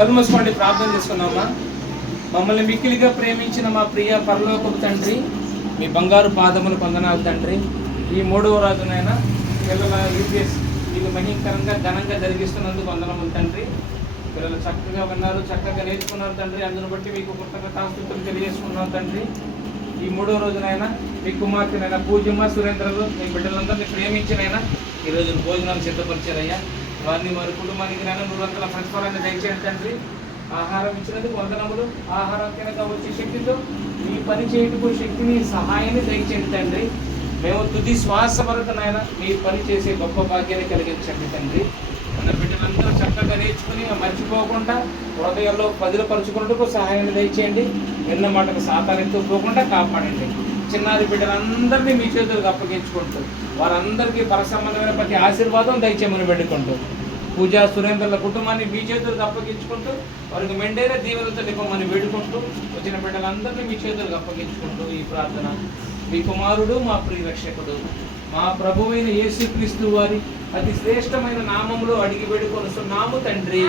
కళ్ళు మూసుకోండి, ప్రార్థన చేసుకున్నామా. మమ్మల్ని మిక్కిలిగా ప్రేమించిన మా ప్రియ పరలోకపు తండ్రి, మీ బంగారు పాదములు వందనాలు తండ్రి. ఈ 3వ రోజునైనా పిల్లల యూపీఎస్ మీకు మహిమకరంగా ఘనంగా జరిగిస్తున్నందుకు వందనములు తండ్రి. పిల్లలు చక్కగా విన్నారు, చక్కగా నేర్చుకున్నారు తండ్రి. అందును బట్టి మీకు కృతజ్ఞతాస్తుతులు తెలియజేసుకున్నాం తండ్రి. ఈ 3వ రోజునైనా మీ కుమార్తెనైనా పూజ్యమ్మ సురేంద్రలు మీ బిడ్డలందరినీ ప్రేమించినైనా ఈరోజు భోజనాలు సిద్ధపరిచారయ్యా. వారిని వారి కుటుంబానికి నైనా 100 ప్రతిఫలాన్ని దయచేయండి తండ్రి. ఆహారం ఇచ్చినందుకు వందనములు. ఆహారం తినక వచ్చే శక్తితో ఈ పని చేయటకు శక్తిని, సహాయాన్ని దయచేయండి తండ్రి. మేము తుది శ్వాస వరకు నాయన మీ పని చేసే గొప్ప భాగ్యాన్ని కలిగించండి తండ్రి. మన బిడ్డలందరూ చక్కగా నేర్చుకుని మర్చిపోకుండా హృదయాల్లో పదిలపరుచుకున్నట్టుకు సహాయాన్ని దయచేయండి. విన్న మాటకు సాతానెత్తుపోకుండా కాపాడండి. చిన్నారి బిడ్డలందరినీ మీ చేతులకు అప్పగించుకుంటూ వారందరికీ పరసంబంధమైన ప్రతి ఆశీర్వాదం దయచేయమని వేడుకుంటూ పూజా సురేంద్రుల కుటుంబాన్ని మీ చేతులకు అప్పగించుకుంటూ వారికి మెండైన దీవెనలతో నింపమని వేడుకుంటూ వచ్చిన బిడ్డలందరినీ మీ చేతులకు అప్పగించుకుంటూ ఈ ప్రార్థన మీ కుమారుడు, మా ప్రియ రక్షకుడు, మా ప్రభువైన యేసుక్రీస్తు వారి అతి శ్రేష్టమైన నామములో అడిగి వేడుకొనుచున్నాము తండ్రి.